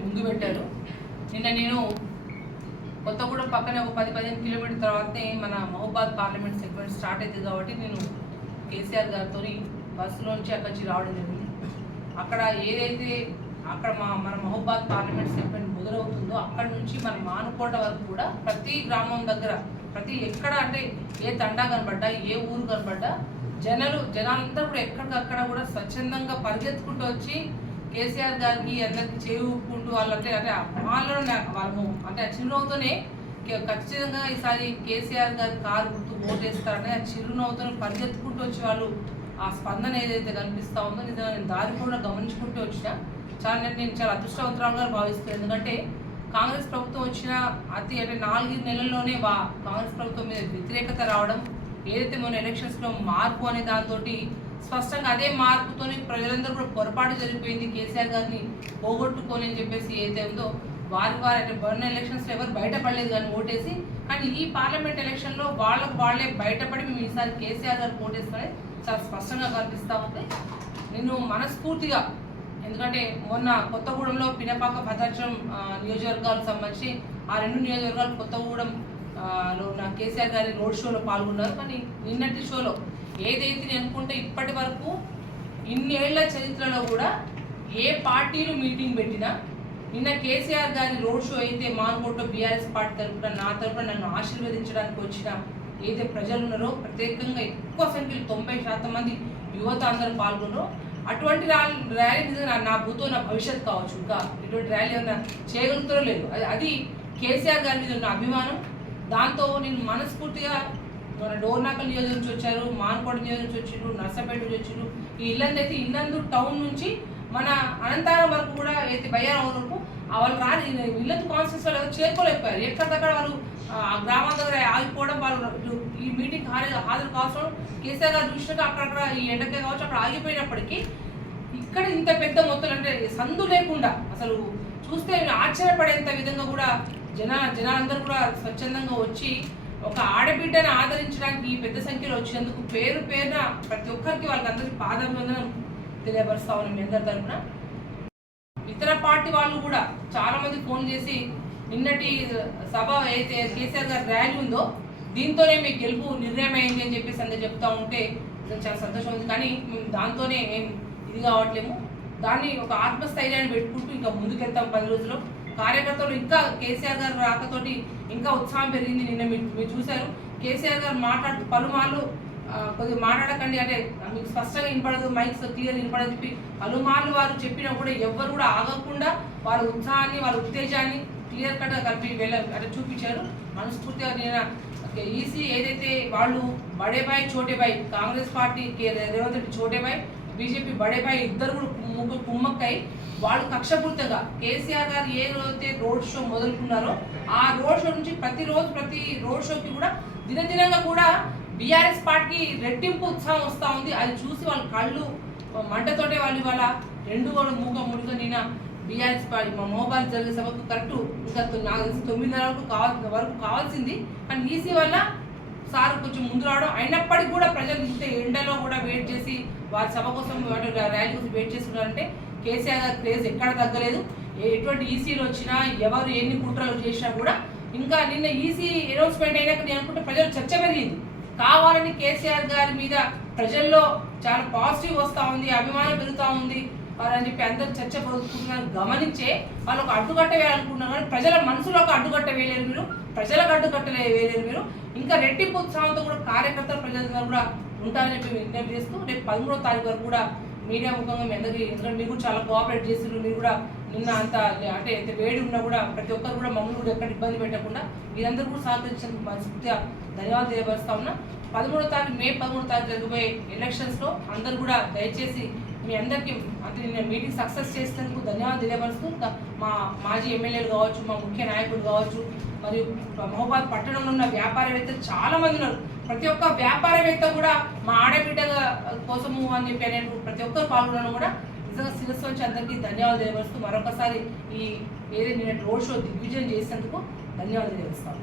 ముందు పెట్టారు నిన్న నేను కొత్తగూడెం పక్కనే ఒక పది పదిహేను కిలోమీటర్ తర్వాతనే మన మహబాద్ పార్లమెంట్ సెగ్మెంట్ స్టార్ట్ అవుతుంది కాబట్టి నేను కేసీఆర్ గారితో బస్సులోంచి అక్కడి నుంచి రావడం జరిగింది. అక్కడ ఏదైతే అక్కడ మా మన మహబాద్ పార్లమెంట్ సెగ్మెంట్ మొదలవుతుందో అక్కడ నుంచి మన మానుకోట వరకు కూడా ప్రతి గ్రామం దగ్గర ప్రతి ఎక్కడ అంటే ఏ తండా కనబడ్డా ఏ ఊరు కనబడ్డా జనాలు జనాలంతా కూడా ఎక్కడికక్కడ కూడా స్వచ్ఛందంగా పరిగెత్తుకుంటూ వచ్చి కేసీఆర్ గారికి అందరికి చేరుకుంటూ వాళ్ళంటే అంటే వాళ్ళలో వాళ్ళము అంటే ఆ చిరునవ్వుతోనే ఖచ్చితంగా ఈసారి కేసీఆర్ గారి కారు గుర్తు ఓటేస్తారని ఆ చిరునవ్వుతోనే పరిగెత్తుకుంటూ వచ్చి వాళ్ళు ఆ స్పందన ఏదైతే కనిపిస్తూ ఉందో నిజంగా నేను దారి కూడా గమనించుకుంటూ వచ్చిన. చాలా నేను- నేను చాలా అదృష్టవంతరాలుగా భావిస్తాను ఎందుకంటే కాంగ్రెస్ ప్రభుత్వం వచ్చిన అతి అంటే నాలుగైదు నెలల్లోనే వా కాంగ్రెస్ ప్రభుత్వం మీద వ్యతిరేకత రావడం ఏదైతే మొన్న ఎలక్షన్స్లో మార్పు అనే దాంతో స్పష్టంగా అదే మార్పుతోని ప్రజలందరూ కూడా పొరపాటు జరిగిపోయింది కేసీఆర్ గారిని పోగొట్టుకొని అని చెప్పేసి ఏదైతే ఉందో వారి వారు అంటే బర్న్ ఎలక్షన్స్లో ఎవరు బయటపడలేదు కానీ ఓటేసి కానీ ఈ పార్లమెంట్ ఎలక్షన్లో వాళ్ళకు వాళ్ళే బయటపడి మేము ఈసారి కేసీఆర్ గారు ఓటేస్తారని చాలా స్పష్టంగా కనిపిస్తూ ఉంది. నేను మనస్ఫూర్తిగా ఎందుకంటే మొన్న కొత్తగూడెంలో పినపాక భద్రాచలం నియోజకవర్గాలకు సంబంధించి ఆ రెండు నియోజకవర్గాలు కొత్తగూడెం లో ఉన్న కేసీఆర్ గారి రోడ్ షోలో పాల్గొన్నారు. కానీ నిన్నటి షోలో ఏదైతే నేను అనుకుంటే ఇప్పటి వరకు ఇన్నేళ్ళ చరిత్రలో కూడా ఏ పార్టీలు మీటింగ్ పెట్టినా నిన్న కేసీఆర్ గారి రోడ్ షో అయితే మానుకోట బీఆర్ఎస్ పార్టీ తరపున నా తరపున నన్ను ఆశీర్వదించడానికి వచ్చిన ఏదైతే ప్రజలు ఉన్నారో ప్రత్యేకంగా ఎక్కువ సంఖ్యలో తొంభై శాతం మంది యువత అందరూ పాల్గొన్నారో అటువంటి ర్యాలీ ర్యాలీ నిజంగా నా- నా భూతో నా భవిష్యత్ కావచ్చు. ఇంకా ఇటువంటి ర్యాలీ ఏమైనా చేయగలుగుతారో లేదు. అది అది కేసీఆర్ గారి మీద ఉన్న అభిమానం. దాంతో నేను మనస్ఫూర్తిగా మన డోర్నాకల్ నియోజకవర్గం నుంచి వచ్చారు మాన్కోట నియోజకవర్గం నుంచి వచ్చిండ్రు నర్సపేట నుంచి వచ్చిండ్రు. ఈ ఇల్లందు అయితే ఇల్లందు టౌన్ నుంచి మన అనంతరం వరకు కూడా అయితే బయ్యారం వరకు వాళ్ళు రాని ఇల్లందు కాన్స్టిట్యూన్స్ వాళ్ళు చేరుకోలేకపోయారు. ఎక్కడికక్కడ వాళ్ళు ఆ గ్రామాల దగ్గర ఆగిపోవడం వాళ్ళు ఈ మీటింగ్ హాజరు హాజరు కావడం కేసీఆర్ గారు చూసినాక అక్కడక్కడ ఈ ఎండకే కావచ్చు అక్కడ ఆగిపోయినప్పటికీ ఇక్కడ ఇంత పెద్ద మొత్తం అంటే సందు లేకుండా అసలు చూస్తే ఆశ్చర్యపడేంత విధంగా కూడా జన జనాలందరూ కూడా స్వచ్ఛందంగా వచ్చి ఒక ఆడబిడ్డను ఆదరించడానికి ఈ పెద్ద సంఖ్యలో వచ్చినందుకు పేరు పేరున ప్రతి ఒక్కరికి వాళ్ళందరికీ పాదాభివందనం తెలియపరుస్తా ఉన్నాం మీ అందరి తరపున. ఇతర పార్టీ వాళ్ళు కూడా చాలా మంది ఫోన్ చేసి నిన్నటి సభ అయితే కేసీఆర్ గారి ర్యాలీ ఉందో దీంతోనే మీ గెలుపు నిర్ణయం అయింది అని చెప్పేసి అందరు చెప్తా ఉంటే చాలా సంతోషం ఉంది. కానీ మేము దాంతోనే ఏం ఇది కావట్లేము. దాన్ని ఒక ఆత్మస్థైర్యాన్ని పెట్టుకుంటూ ఇంకా ముందుకెళ్తాం పది రోజుల్లో. కార్యకర్తలు ఇంకా కేసీఆర్ గారు రాకతోటి ఇంకా ఉత్సాహం పెరిగింది నిన్న మీరు మీరు చూశారు. కేసీఆర్ గారు మాట్లాడుతూ పలుమార్లు కొద్దిగా మాట్లాడకండి అంటే మీకు స్పష్టంగా వినపడదు మైక్స్ క్లియర్ వినపడదు చెప్పి పలుమార్లు వారు చెప్పినా కూడా ఎవ్వరు కూడా ఆగకుండా వారి ఉత్సాహాన్ని వారి ఉత్తేజాన్ని క్లియర్ కట్గా కలిపి వెళ్ళ అంటే చూపించారు. మనస్ఫూర్తిగా నేను ఈసీ ఏదైతే వాళ్ళు బడేబాయ్ చోటేబాయ్ కాంగ్రెస్ పార్టీ రేవంత్ రెడ్డి చోటేబాయ్ బీజేపీ బడేపై ఇద్దరు కూడా ముగ్గురు కుమ్మక్కై వాళ్ళు కక్షపూర్తగా కేసీఆర్ గారు ఏ రోజైతే రోడ్ షో మొదలుకున్నారో ఆ రోడ్ షో నుంచి ప్రతిరోజు ప్రతి రోడ్ షోకి కూడా దినదినంగా కూడా బీఆర్ఎస్ పార్టీకి రెట్టింపు ఉత్సాహం వస్తూ ఉంది. అది చూసి వాళ్ళ కళ్ళు మంటతోటే వాళ్ళు ఇవాళ రెండు కూడా మూక ముడిగా బీఆర్ఎస్ పార్టీ మా మోబాయిల్ జరిగే సభకు కరెక్ట్ ఇంకా నాకు తెలిసి తొమ్మిదిన్నర వరకు కావాల్సిన వరకు కావాల్సింది. కానీ ఈసీ వల్ల సార్ కొంచెం ముందు రావడం అయినప్పటికీ కూడా ప్రజలు ఇంత ఎండలో కూడా వెయిట్ చేసి వారి సభ కోసం ర్యాలీ కోసం వెయిట్ చేస్తున్నారంటే కేసీఆర్ గారి క్రేజ్ ఎక్కడ తగ్గలేదు. ఎటువంటి ఈసీలు వచ్చినా ఎవరు ఎన్ని కుట్రలు చేసినా కూడా ఇంకా నిన్న ఈసీ అనౌన్స్మెంట్ అయినాక నేను అనుకుంటే ప్రజలు చర్చ పెరిగింది. కావాలని కేసీఆర్ గారి మీద ప్రజల్లో చాలా పాజిటివ్ వస్తూ ఉంది అభిమానం పెరుగుతూ ఉంది. వాళ్ళని చెప్పి అందరు చర్చ పొందుతున్నారు గమనించే వాళ్ళకు అడ్డుకట్ట వేయాలనుకున్నారు కానీ ప్రజల మనసులోకి అడ్డుకట్ట వేయలేరు మీరు. ప్రజలకు అడ్డుకట్ట వేయలేరు మీరు. ఇంకా రెట్టింపు ఉత్సాహంతో కూడా కార్యకర్తలు ప్రజలందరూ కూడా ఉంటారని చెప్పి విజ్ఞప్తి చేస్తూ రేపు పదమూడో తారీఖు వరకు కూడా మీడియా ముఖంగా మీ అందరికీ ఎందుకంటే మీరు కూడా చాలా కోఆపరేట్ చేస్తున్నారు. మీరు కూడా నిన్న అంత అంటే ఎంత వేడి ఉన్నా కూడా ప్రతి ఒక్కరు కూడా మమ్మల్ని కూడా ఎక్కడ ఇబ్బంది పెట్టకుండా మీరందరూ కూడా సహకరించినందుకు మనస్ఫూర్తిగా ధన్యవాదాలు తెలియపరుస్తా ఉన్నా. పదమూడో తారీఖు మే పదమూడో తారీఖు జరగబోయే ఎలక్షన్స్లో అందరూ కూడా దయచేసి మీ అందరికీ అంటే నేను మీటింగ్ సక్సెస్ చేసినందుకు ధన్యవాదాలు తెలియపరుస్తూ మా మాజీ ఎమ్మెల్యేలు కావచ్చు మా ముఖ్య నాయకులు కావచ్చు మరియు మహబాద్ పట్టణంలో ఉన్న వ్యాపారవేత్తలు చాలామంది ఉన్నారు. ప్రతి ఒక్క వ్యాపారవేత్త కూడా మా ఆడబిడ్డ కోసము అని చెప్పి నేను ప్రతి ఒక్కరు పాల్గొనడం కూడా నిజంగా శిరస్సు నుంచి అందరికీ ధన్యవాదాలు తెలియపరుస్తూ మరొకసారి ఈ ఏదైతే నేను రోడ్ షో దిగ్విజయం చేసినందుకు ధన్యవాదాలు తెలియజేస్తాను